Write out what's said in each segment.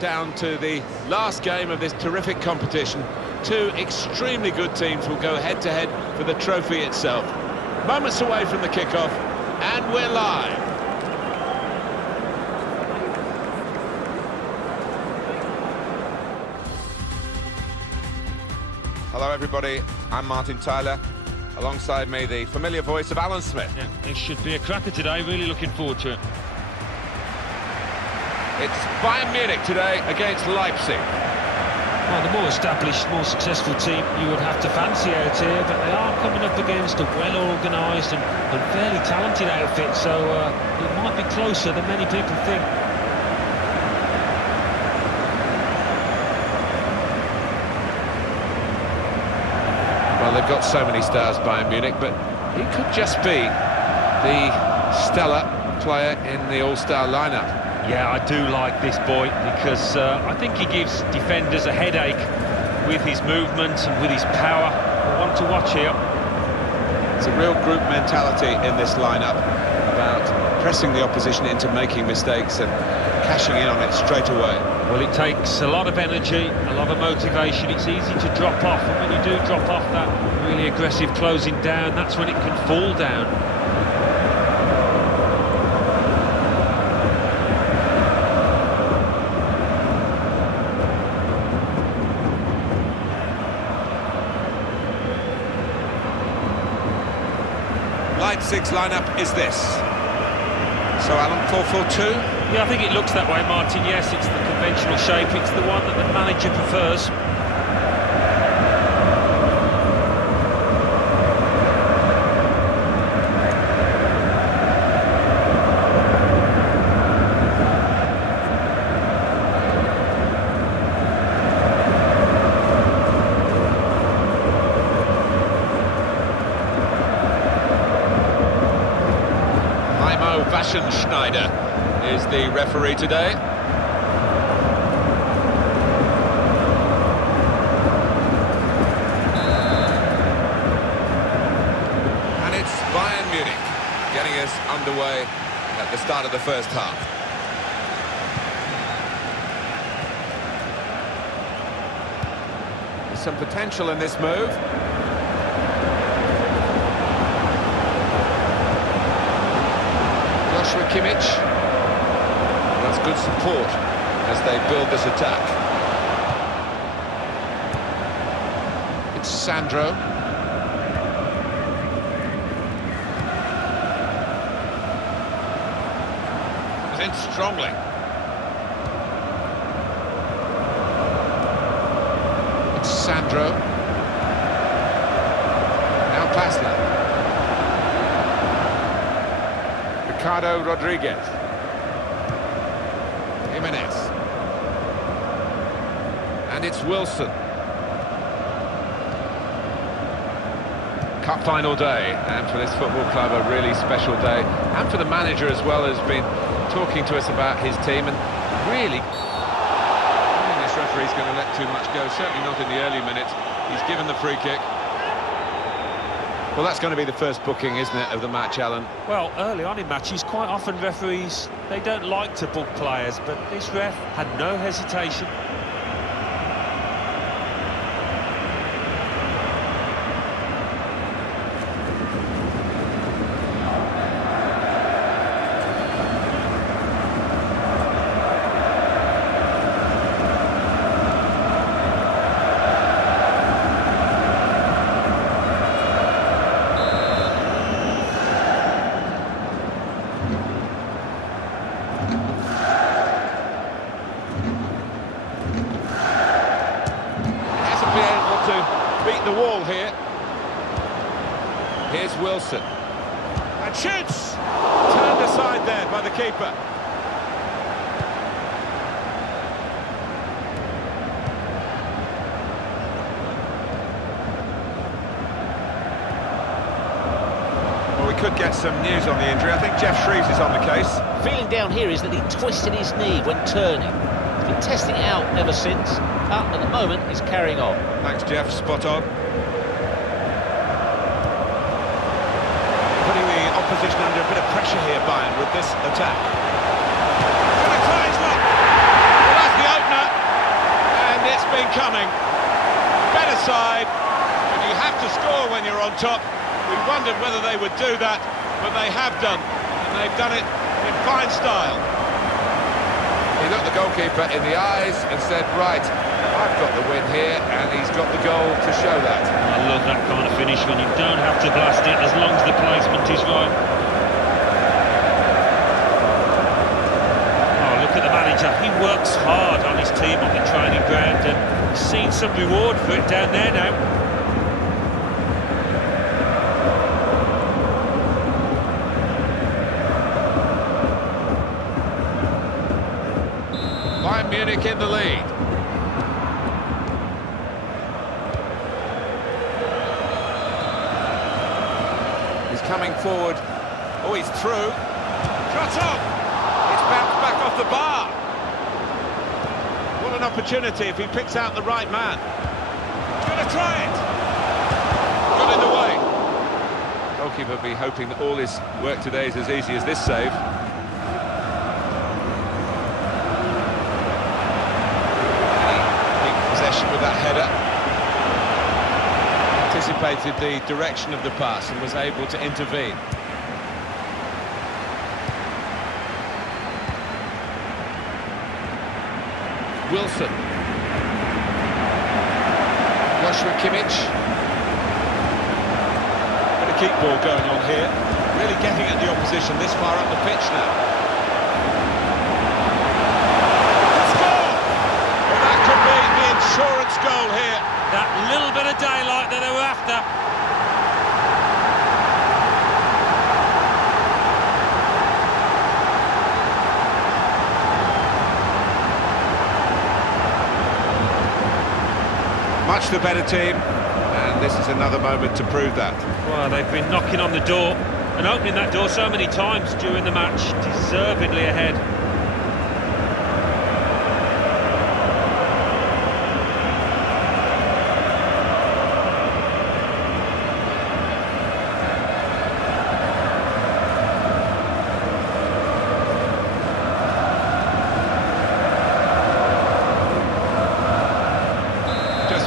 Down to the last game of this terrific competition. Two extremely good teams will go head-to-head for the trophy itself. Moments away from the kickoff, and we're live. Hello everybody, I'm Martin Tyler. Alongside me, the familiar voice of Alan Smith. Yeah, it should be a cracker today, really looking forward to it. It's Bayern Munich today against Leipzig. Well, the more established, more successful team you would have to fancy out here, but they are coming up against a well-organised and fairly talented outfit, so it might be closer than many people think. Well, they've got so many stars, Bayern Munich, but he could just be the stellar player in the all-star lineup. Yeah, I do like this boy because I think he gives defenders a headache with his movement and with his power. One to watch here. It's a real group mentality in this lineup about pressing the opposition into making mistakes and cashing in on it straight away. Well, it takes a lot of energy, a lot of motivation. It's easy to drop off, and when you do drop off that really aggressive closing down, that's when it can fall down. Leipzig's lineup is this. So, Alan, 4-4-2? Yeah, I think it looks that way, Martin. Yes, it's the conventional shape. It's the one that the manager prefers. Schneider is the referee today. And it's Bayern Munich getting us underway at the start of the first half. There's some potential in this move. Kiinngg-B. That's good support as they build this attack. It's Sandro. It's in strongly. It's Sandro. Now Pasla. Ricardo Rodriguez. Jimenez. And it's Wilson. Cup final day, and for this football club a really special day, and for the manager as well, has been talking to us about his team, and really I think this referee's going to let too much go, certainly not in the early minutes. He's given the free kick. Well, that's going to be the first booking, isn't it, of the match, Alan? Well, early on in matches, quite often referees, they don't like to book players, but this ref had no hesitation. Beat the wall here. Here's Wilson. And shoots! Turned aside there by the keeper. Well, we could get some news on the injury. I think Jeff Shreves is on the case. Feeling down here is that he twisted his knee when turning. He's been testing it out ever since. But at the moment, he's carrying on. Thanks, Jeff. Spot on. Putting the opposition under a bit of pressure here, Bayern, with this attack. Gonna try his luck. Well, that's the side, but you have to score when you're on top. We wondered whether they would do that, but they have done, and they've done it in fine style. He looked the goalkeeper in the eyes and said, right, I've got the win here, and he's got the goal to show that. I love that kind of finish when you don't have to blast it as long as the placement is right. Oh, look at the manager. He works hard on his team on the training ground, and he's seen some reward for it down there now. Bayern Munich in the lead. He's coming forward. Oh, he's through. Shot up! It's bounced back off the bar. What an opportunity if he picks out the right man. He's going to try it. Got in the way. Goalkeeper will be hoping that all his work today is as easy as this save. Possession with that header. Anticipated the direction of the pass and was able to intervene. Wilson. Joshua Kimmich. Bit of keep ball going on here. Really getting at the opposition this far up the pitch now. Insurance goal here. That little bit of daylight that they were after. Much the better team, and this is another moment to prove that. Well, they've been knocking on the door and opening that door so many times during the match, deservedly ahead.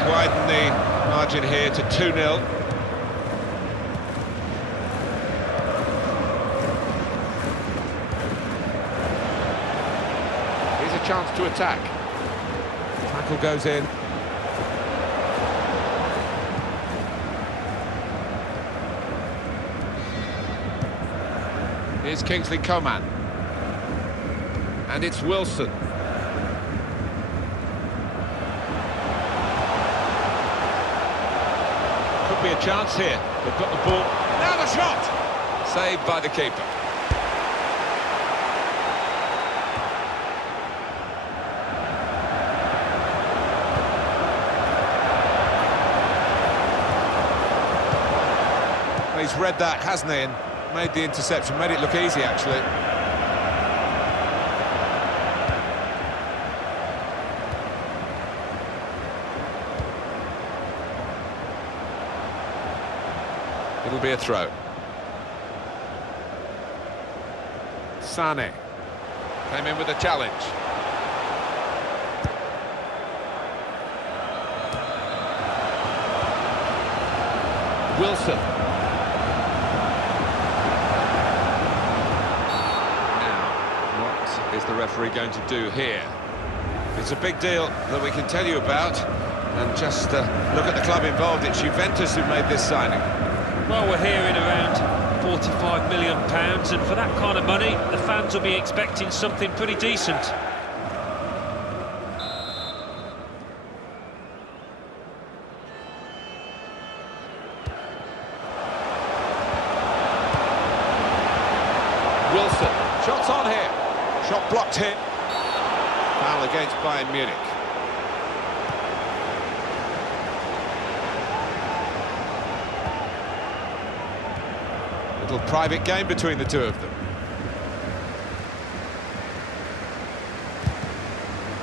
Widen the margin here to 2-0. Here's a chance to attack. Tackle goes in. Here's Kiingley-Coman. And it's Wilson. Be a chance here. They've got the ball. Now the shot! Saved by the keeper. Well, he's read that, hasn't he? And made the interception. Made it look easy, actually. It'll be a throw. Sane came in with a challenge. Wilson. Now, what is the referee going to do here? It's a big deal that we can tell you about. And just look at the club involved. It's Juventus who made this signing. Well, we're hearing around £45 million, and for that kind of money, the fans will be expecting something pretty decent. Wilson, shots on here. Shot blocked here. Foul against Bayern Munich. Little private game between the two of them.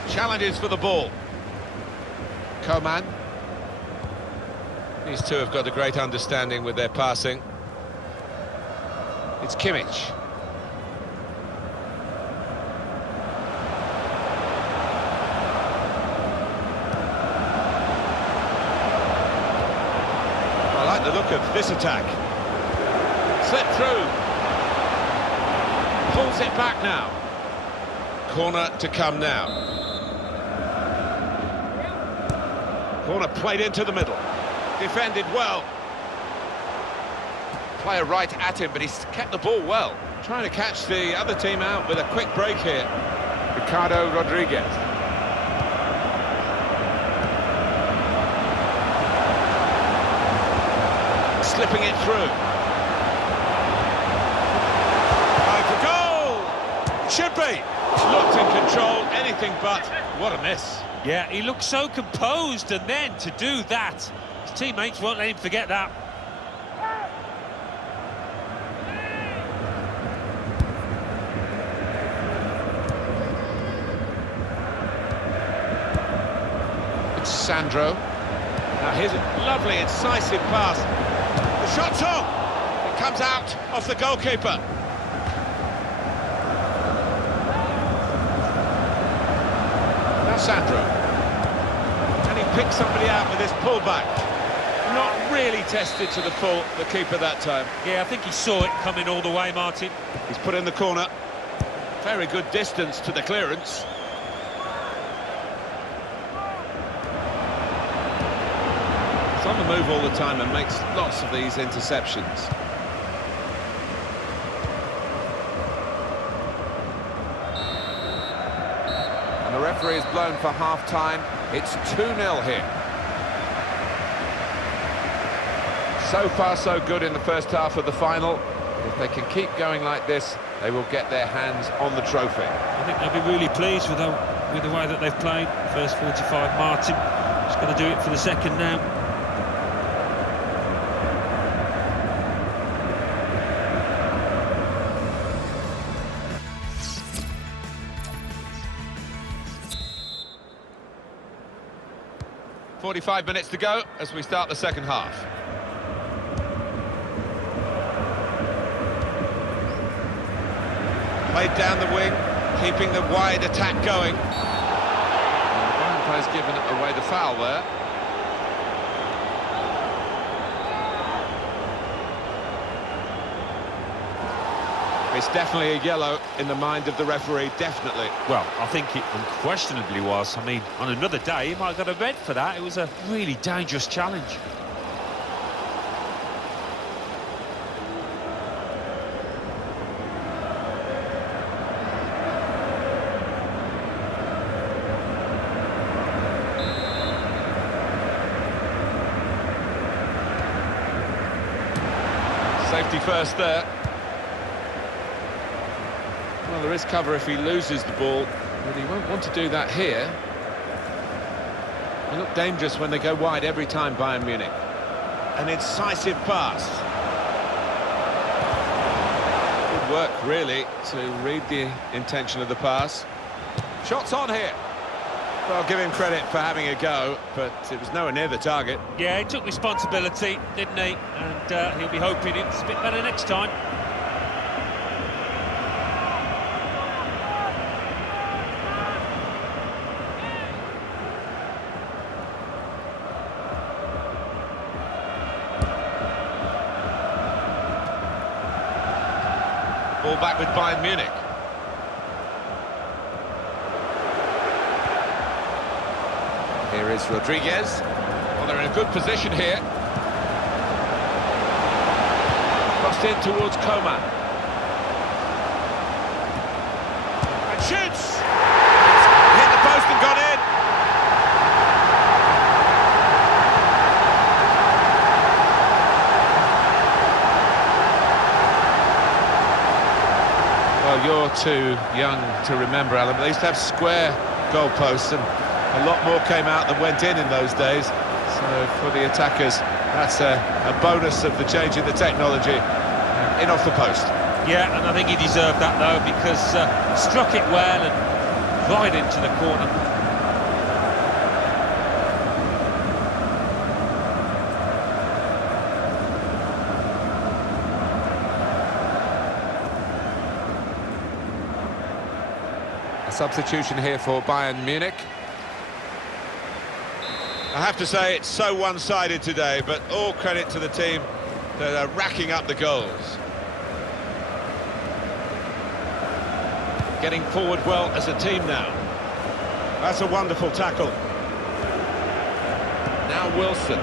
Challenges for the ball. Coman. These two have got a great understanding with their passing. It's Kimmich. the look of this attack. Slipped through. Pulls it back now. Corner to come now. Corner played into the middle. Defended well. Player right at him, but he's kept the ball well. Trying to catch the other team out with a quick break here. Ricardo Rodriguez. Slipping it through. Going for goal! Should be! Looked in control, anything but. What a miss. Yeah, he looked so composed, and then to do that, his teammates won't let him forget that. It's Sandro. Now here's a lovely, incisive pass. The shot's on! It comes out off the goalkeeper. Now Sandro. Can he pick somebody out with this pullback? Not really tested to the full, the keeper that time. Yeah, I think he saw it coming all the way, Martin. He's put in the corner. Very good distance to the clearance. He's on the move all the time and makes lots of these interceptions. And the referee is blown for half-time. It's 2-0 here. So far, so good in the first half of the final. If they can keep going like this, they will get their hands on the trophy. I think they'll be really pleased with the way that they've played. First 45, Martin. Just got to do it for the second now. .45 minutes to go as we start the second half. Played down the wing, keeping the wide attack going. And the player's given away the foul there. It's definitely a yellow in the mind of the referee, definitely. Well, I think it unquestionably was. I mean, on another day, he might have got a red for that. It was a really dangerous challenge. Safety first there. Well, there is cover if he loses the ball, but he won't want to do that here. They look dangerous when they go wide every time, Bayern Munich. An incisive pass. Good work, really, to read the intention of the pass. Shots on here. Well, give him credit for having a go, but it was nowhere near the target. Yeah, he took responsibility, didn't he? And he'll be hoping it's a bit better next time. Ball back with Bayern Munich. Here is Rodriguez. Well, they're in a good position here. Crossed in towards Coman. And shoots! It's hit the post and gone in. Well, you're too young to remember, Alan, but they used to have square goalposts, and a lot more came out than went in those days. So for the attackers, that's a bonus of the change in the technology. In off the post. Yeah, and I think he deserved that, though, because struck it well and right into the corner. A substitution here for Bayern Munich. I have to say it's so one-sided today, but all credit to the team that are racking up the goals. Getting forward well as a team now. That's a wonderful tackle. Now Wilson.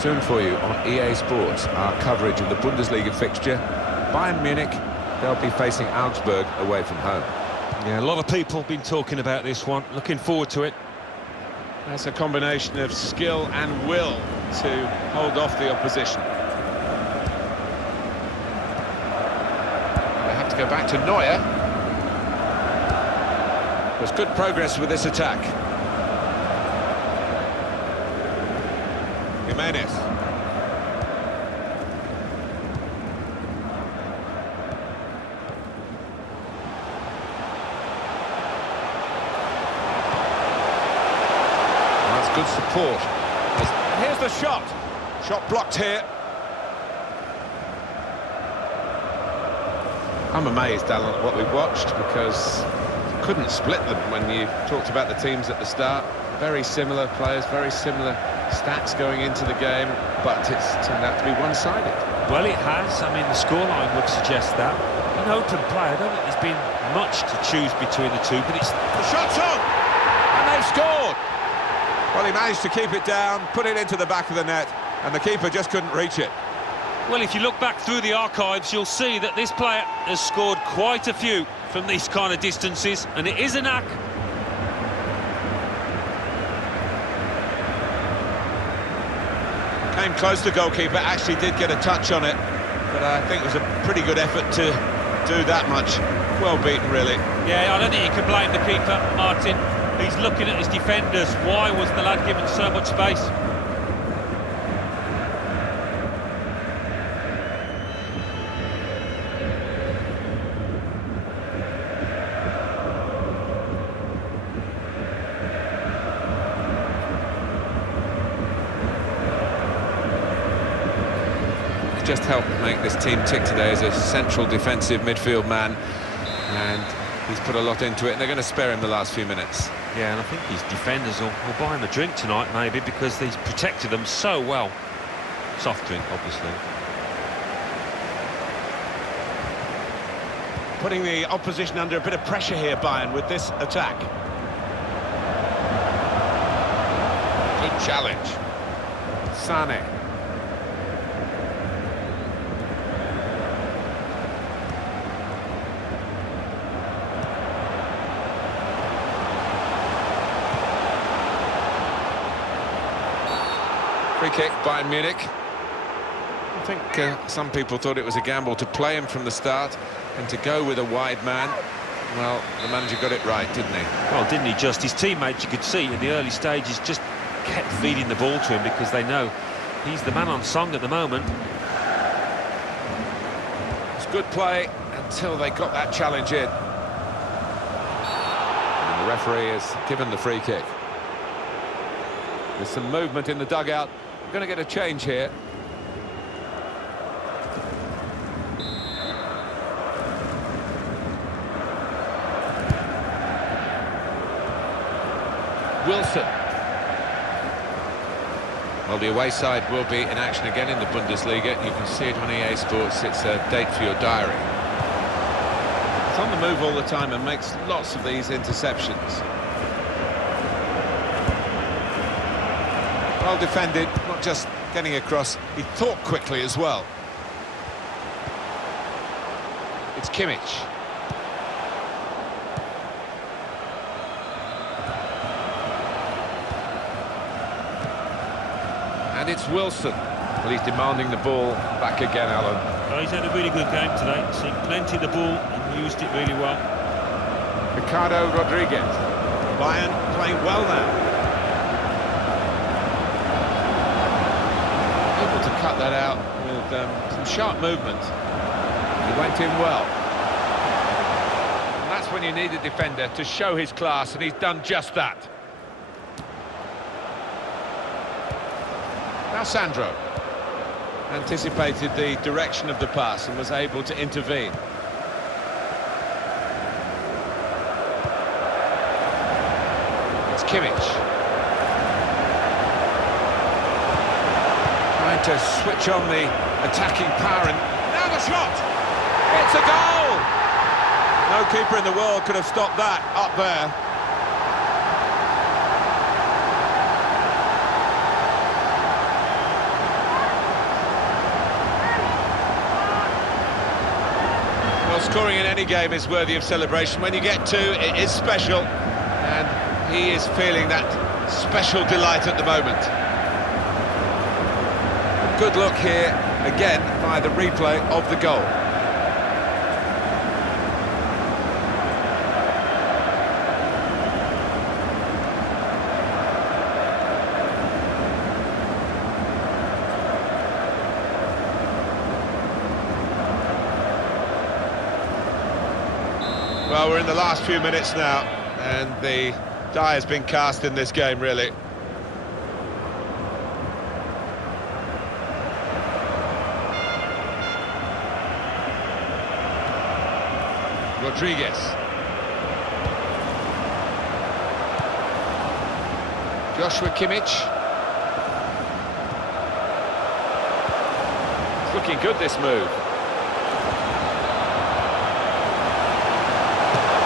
Soon for you on EA Sports, our coverage of the Bundesliga fixture. Bayern Munich, they'll be facing Augsburg away from home. Yeah, a lot of people have been talking about this one. Looking forward to it. That's a combination of skill and will to hold off the opposition. They have to go back to Neuer. There's good progress with this attack. Jimenez. That's good support. Here's the shot. Shot blocked here. I'm amazed, Alan, at what we've watched, because you couldn't split them when you talked about the teams at the start. Very similar players, very similar stats going into the game, but it's turned out to be one-sided. Well, it has. I mean, the scoreline would suggest that. An open play, I don't think there's been much to choose between the two, but it's... The shot's on! And they've scored! Well, he managed to keep it down, put it into the back of the net, and the keeper just couldn't reach it. Well, if you look back through the archives, you'll see that this player has scored quite a few from these kind of distances, and it is a knack. Came close, the goalkeeper actually did get a touch on it, but I think it was a pretty good effort to do that much. Well beaten, really. Yeah, I don't think you can blame the keeper, Martin. He's looking at his defenders. Why was the lad given so much space? Just helped make this team tick today as a central defensive midfield man, and he's put a lot into it, and they're going to spare him the last few minutes. Yeah, and I think his defenders will buy him a drink tonight, maybe, because he's protected them so well. Soft drink, obviously. Putting the opposition under a bit of pressure here, Bayern, with this attack. Good challenge. Sane. Free kick, Bayern Munich. I think some people thought it was a gamble to play him from the start and to go with a wide man. Well, the manager got it right, didn't he? Well, didn't he just? His teammates, you could see in the early stages, just kept feeding the ball to him because they know he's the man on song at the moment. It's good play until they got that challenge in. And the referee has given the free kick. There's some movement in the dugout. We're going to get a change here. Wilson. Well, the away side will be in action again in the Bundesliga. You can see it on EA Sports. It's a date for your diary. It's on the move all the time and makes lots of these interceptions. Well defended, not just getting across, he thought quickly as well. It's Kimmich. And it's Wilson. Well, he's demanding the ball back again, Alan. Well, he's had a really good game today. Seen plenty of the ball and used it really well. Ricardo Rodriguez. Bayern playing well now. Able to cut that out with some sharp movement. He went in well. And that's when you need a defender to show his class, and he's done just that. Now Sandro Anticipated the direction of the pass and was able to intervene. It's Kimmich. trying to switch on the attacking power, and now the shot! It's a goal! No keeper in the world could have stopped that up there. Well, scoring in any game is worthy of celebration. When you get two, it is special, and he is feeling that special delight at the moment. Good look here, again, by the replay of the goal. Well, we're in the last few minutes now, and the die has been cast in this game, really. Rodriguez. Joshua Kimmich. It's looking good, this move.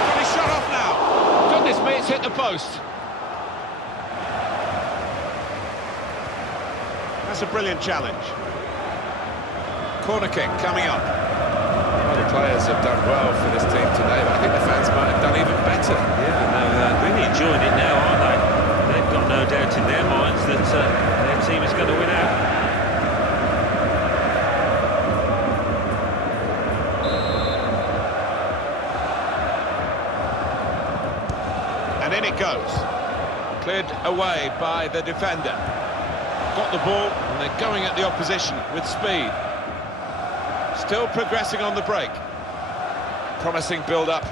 Got his shot off now. Goodness me, it's hit the post. That's a brilliant challenge. Corner kick coming up. Well, the players have done well for this team today, but I think the fans might have done even better. Yeah, they're really enjoying it now, aren't they? They've got no doubt in their minds that their team is going to win out. And in it goes. Cleared away by the defender. Got the ball, and they're going at the opposition with speed. Still progressing on the break. Promising build-up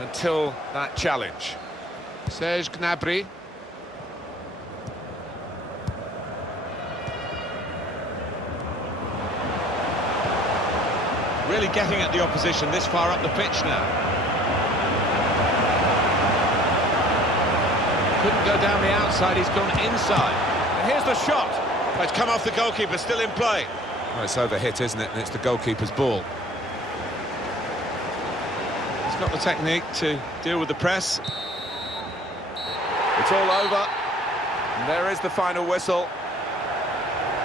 until that challenge. Serge Gnabry. Really getting at the opposition this far up the pitch now. Couldn't go down the outside, he's gone inside. And here's the shot. Oh, it's come off the goalkeeper, still in play. Well, it's overhit, isn't it? And it's the goalkeeper's ball. He's got the technique to deal with the press. It's all over. And there is the final whistle.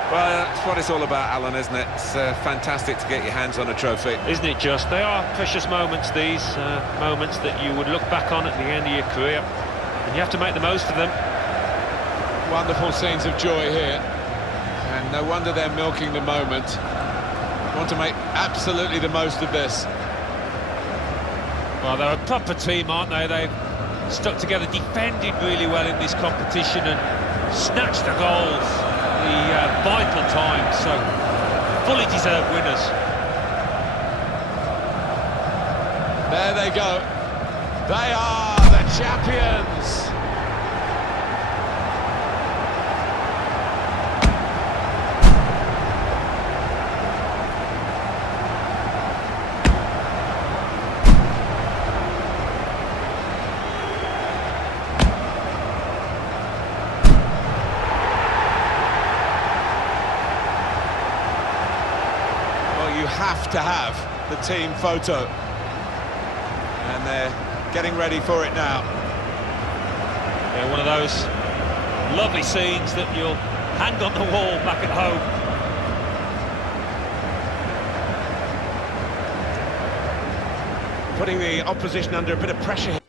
Well, that's what it's all about, Alan, isn't it? It's fantastic to get your hands on a trophy. Isn't it just? They are precious moments, these moments that you would look back on at the end of your career. And you have to make the most of them. Wonderful scenes of joy here. And no wonder they're milking the moment. Want to make absolutely the most of this. Well, they're a proper team, aren't they? They've stuck together, defended really well in this competition and snatched the goals, the vital times, so fully deserved winners. There they go. They are the champions. You have to have the team photo, and they're getting ready for it now. Yeah, one of those lovely scenes that you'll hang on the wall back at home. Putting the opposition under a bit of pressure here.